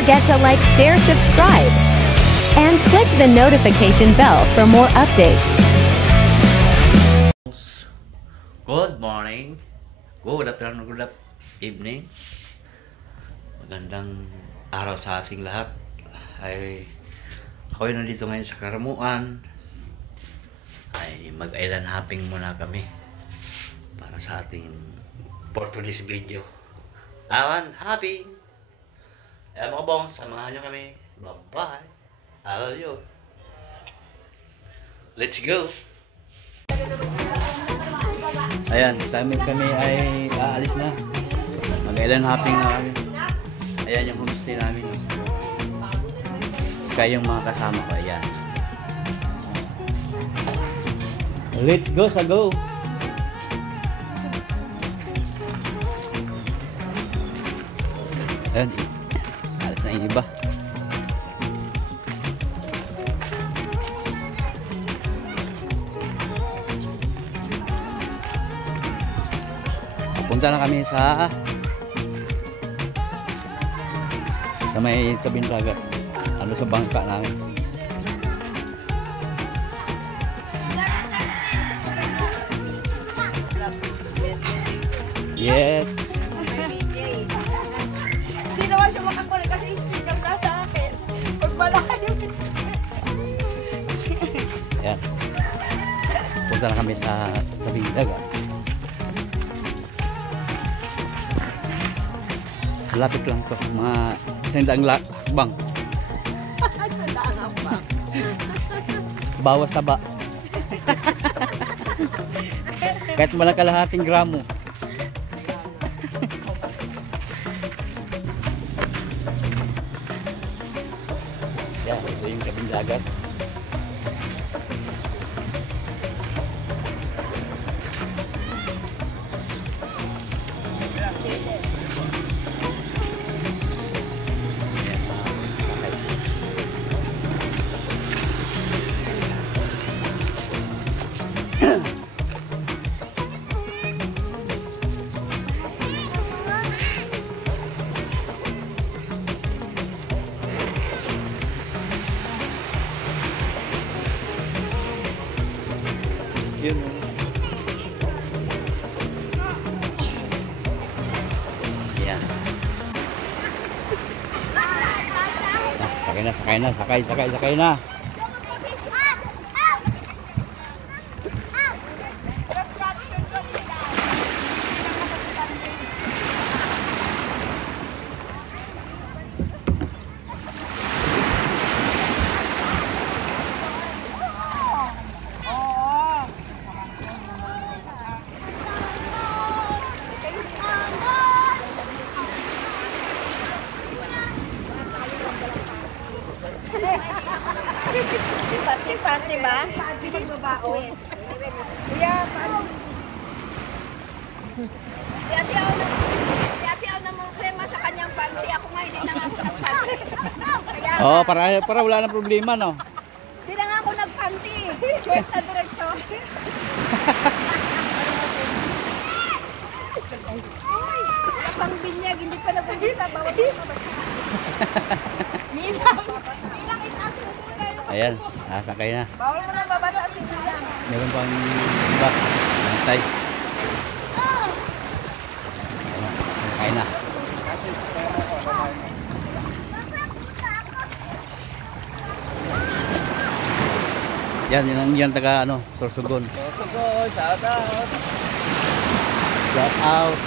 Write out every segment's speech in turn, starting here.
forget to like, share, subscribe, and click the notification bell for more updates. Good morning, good afternoon, good evening. Magandang araw sa ating lahat. Ako nandito ngayon sa Karamuan. Mag-island hopping muna kami para sa ating for today's video. Island hopping. Mga bong, samahan nyo kami. Bye-bye. I love you. Let's go. Ayan, kami ay aalis na. Mag-island hopping na kami. Ayan yung homestay namin. Saka yung mga kasama ko. Ayan. Let's go sa go. Ayan. Alis na yung iba. Punta na kami sa may tabing dagat. Ano sa bangka namin. Yes. Hindi naman siya makakulit kasi istigang na sa akin. Pag malaki yung... Ayan. Punta na kami sa tabing dagat. Lapit lang to. Mga isang lakbang. Isang lakbang. Bawas taba. Kahit walang kalahating gramo. Yan, ito yung tabing dagat. Yun. Yan. Sakay na. Pati ba? Pati magbabao. Kaya, paano? Si Ate Aw namang krema sa kanyang panty. Ako nga hindi na nga ako nagpanty. Oo, para wala na problema, no? Hindi na nga ako nagpanty. Short na diretso. Uy, pang binyag, hindi pa nabubisa. Bawat ko ba? Minang itaas mo muna yung... Ayan, sakay na. Bawal mo na babasa at sinayang. Meron pang iba. Antay. Sakay na. Yan taga Sorsogon. Sorsogon, shout out. Shout out.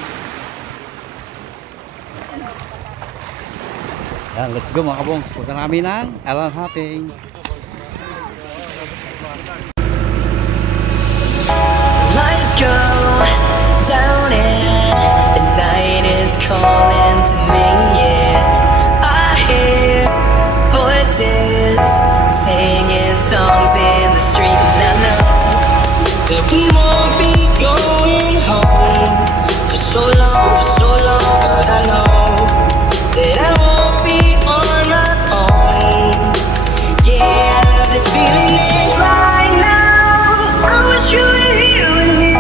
Yan, let's go mga kabong. Punta namin ng island hopping. Lights go down and the night is calling to me, yeah. I hear voices singing songs in the street, and I know that we won't be going home for so long, but I know that I won't be on my own. Yeah, I love this feeling right now. I wish you were here with me.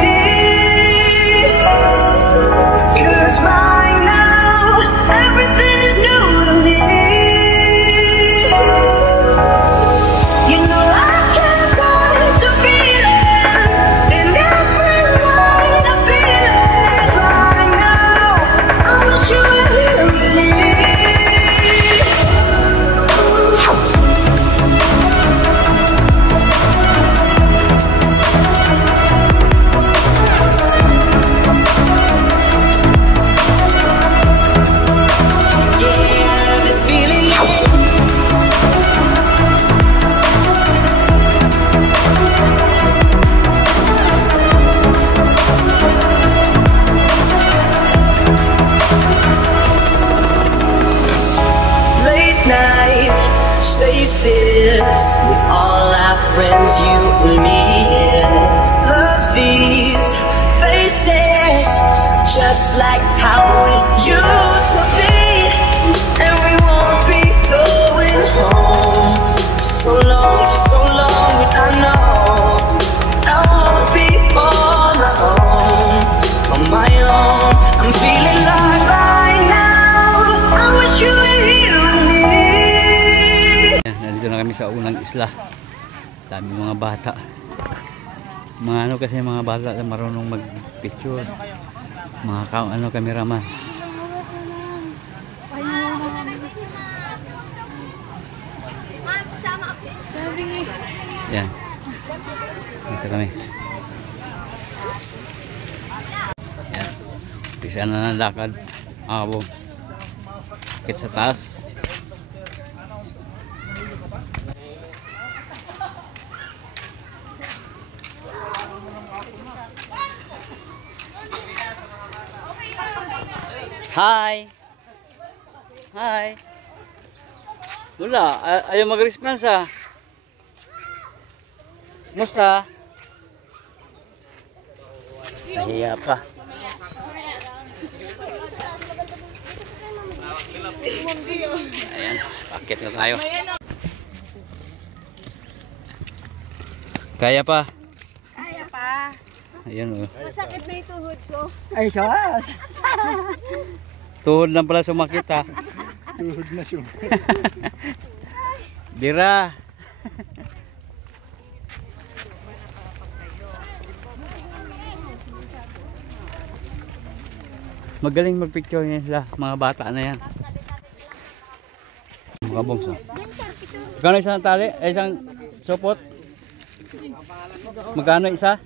spaces with all our friends, you and me. Love these faces, just like how it used to be. And we won't be going home for so long, I know. I won't be on my own, on my own. I'm feeling lost right now. I wish you were here with me. Nandito na kami sa unang isla. Daming mga bata. Mga ano kasi mga bata na marunong mag-picture. Mga cameraman. Yan. Dito kami. Yan. Bisa na nalakad. Ako. Kit sa taas. Hi. Hi. Wala, ayaw mag-response ah. Musta? Nahiya pa. Ayan, pakit na tayo. Kaya pa? Kaya pa. Ayan o. Masakit na yung tuhod ko. Ay, sas! Tuhod lang pala sumakit ha. Tuhod na siya. Dira. Magaling magpicture yan sila, mga bata na yan. Mga bongs. Magkano isang tali? Isang sopot? Magkano isa?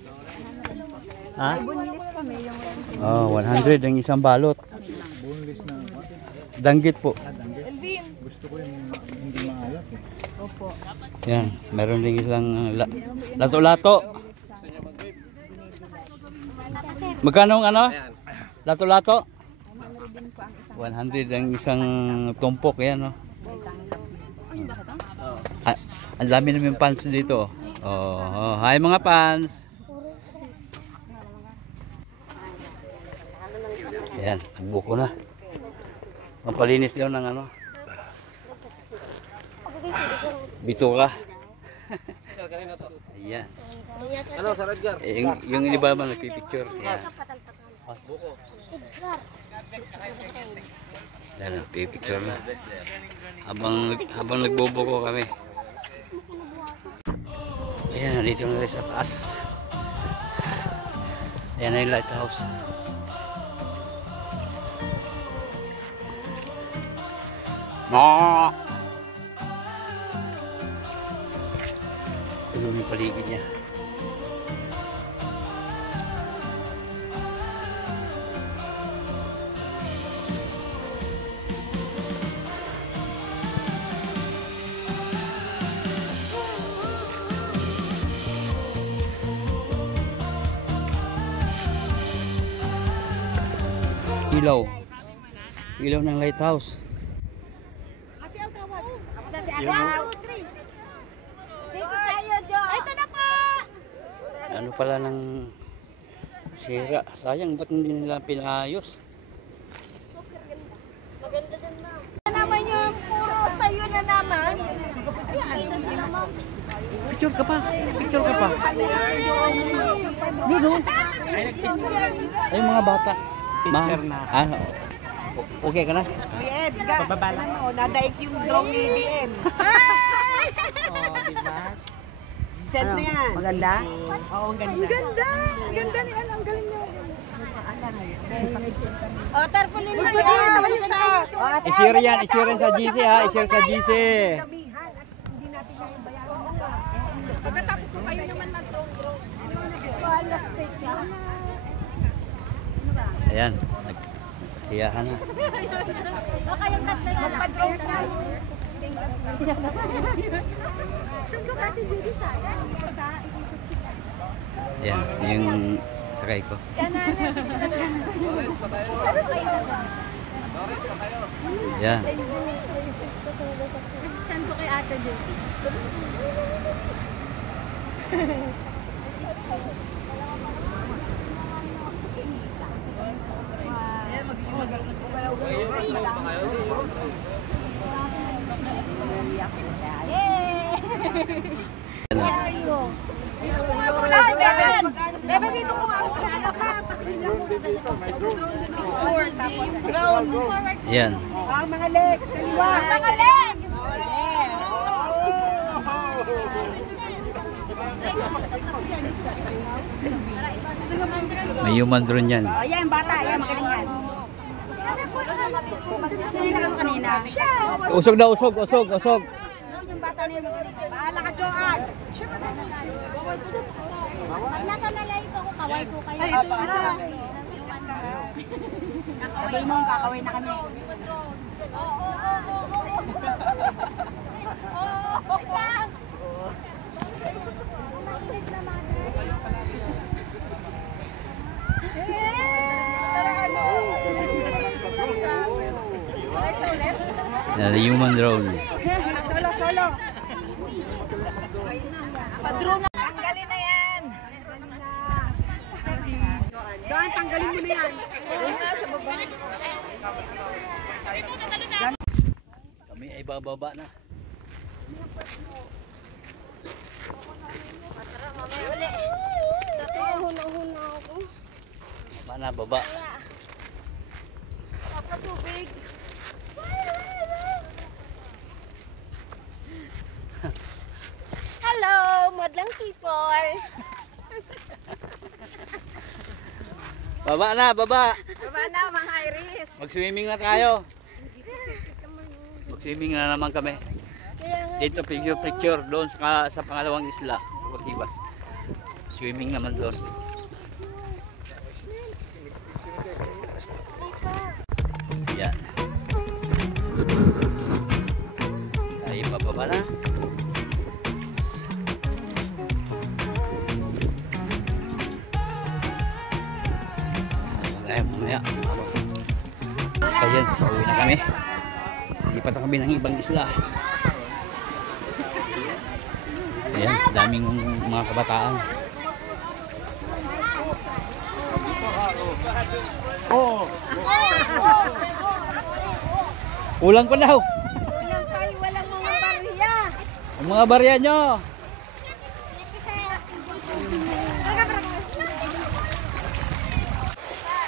Ha? Oh, 100 ang isang balot. Danggit po. Gusto ko yung hindi maalat. Opo. Yan, meron din isang lato-lato. Magkano ang ano? Lato-lato? 100 ang isang tumpok yan, no? Ang dami namin fans dito. Oh, hi mga fans. Ayan, buko na. Mampalinis daw ng ano. Bituka. Ayan. Ano, Sir Edgar? Yung iba man nagpipicture. Ayan. Ayan, nagpipicture na. Habang nagbobuko kami. Ayan, dito na rin sa taas. Ayan na yung lighthouse. No! Ito yung paligid niya. Ilaw ng lighthouse. Ano pala ng sira, sayang ba't hindi nila pinaayos. Maganda din ma'am. Naman yung puro sayo na naman. Picture ka pa. Ay mga bata. Picture na. Okay ka na? Yes, pababa lang. Nadaik yung drone ni BM. Diba? Send na yan. Maganda? Oo, ang ganda. Ang ganda. Ang ganda ni Alang. Galing niya. O, tarpulin mo yan. I-share yan sa GC ha. I-share sa GC. Pagkatapos ko kayo naman mag-drone. Ayan. Nagsiyahan na. Baka yung tatlo na mag-drone ka. Ayan. Yung sakay ko. Ayan. Saan ko kay ate? Bebe, dito ko nga. Yan. Mga legs, kaliwa. Mga legs! May human drone yan. Oh, yan, bata. Yan, magaling yan. Sinila mo kanina. Usog na, usog, usog, usog. Yung bata niya. Bahala ka, Joan. Pag nasa nalay ko, kaway ko kayo. Ay, ito isa. Sabihin mo, kakaway na kami. Yan, human drone. Solo, solo. Padrona. Tanggalin na yan. Joan, tanggalin mo na yan. Kami ay bababa na. Huna-huna ako. Baba na, baba. Kapatubig. Hello, madlang people. Baba na, baba. Baba na, mga Iris. Mag-swimming na tayo. Mag-swimming na naman kami. Dito picture doon sa pangalawang isla, sa Cotibas. Swimming naman doon. Yan. Tayo pababa na. Mamaya. Ayan, pauwi na kami. Lipat na kami ng ibang isla. Ayan, daming mga kabataan. Kulang pa daw. Kulang tayo, walang mga barya. Ang mga barya nyo.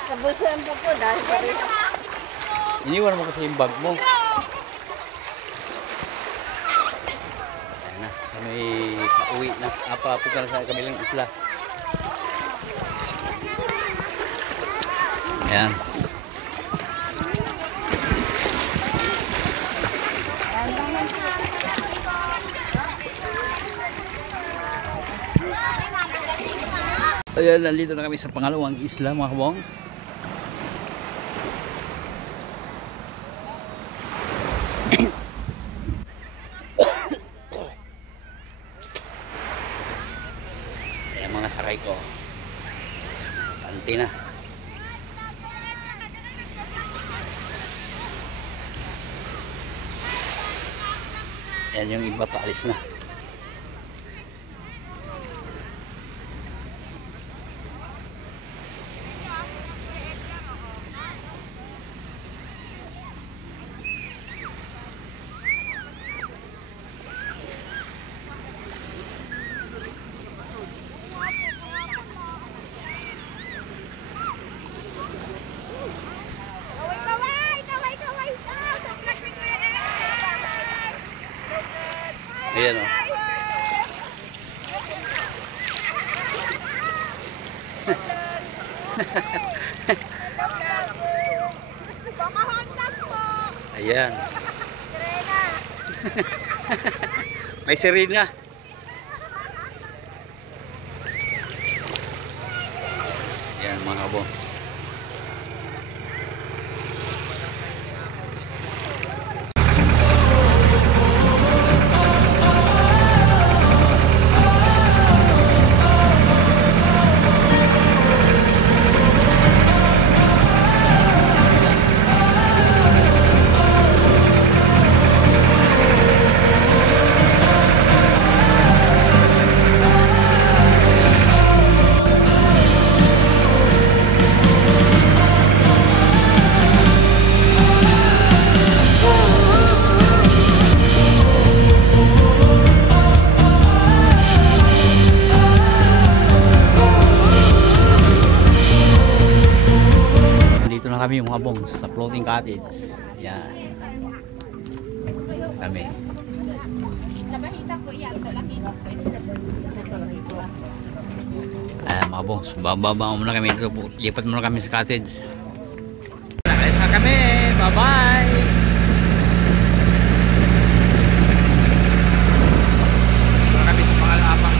Kabusan po po dahil barya. Iniwan mo kasi yung bag mo. Ayan na, kami pauwi na. Punta na sa kabilang isla. Ayan. Ayan, nandito na kami sa pangalawang isla mga kabongs. Ayan mga sakay ko. Panti na. Ayan yung iba paalis na. Ayan o. Ayan. May sirena. Ayan mga kabong. kami mga bongs sa floating cottage. Yan. Kami. Ayan mga bongs, bababa muna kami dito. Lipat muna kami sa cottage. Nakalis na kami. Bye bye. Muna kami sa pangalapang.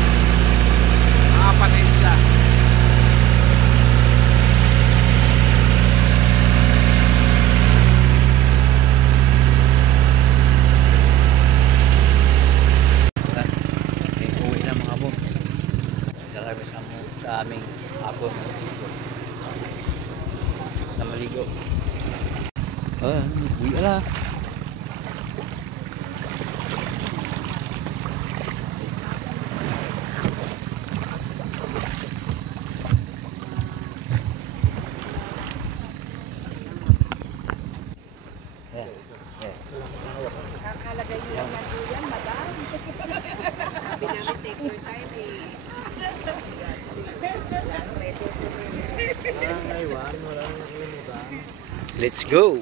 Apat na isla. Uwi na mga bongs. Kami sa aming hapon sa maligo. Uwi ala. Kakalagay nila ng duyan, madam. Sabi namin, take your time eh. Let's go.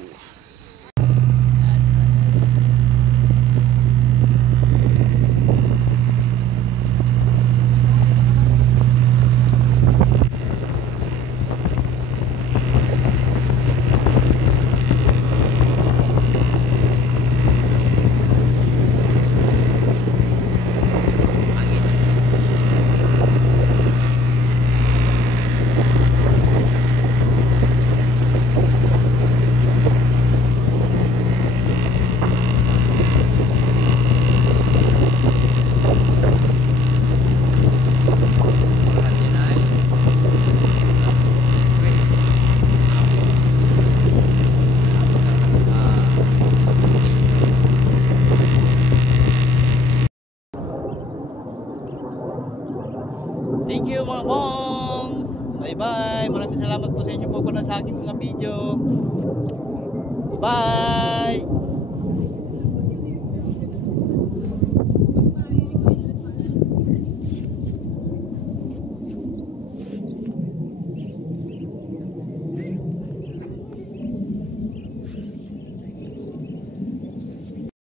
Thank you mga bongs. Bye bye. Maraming salamat po sa inyo po sa aking mga video. Bye.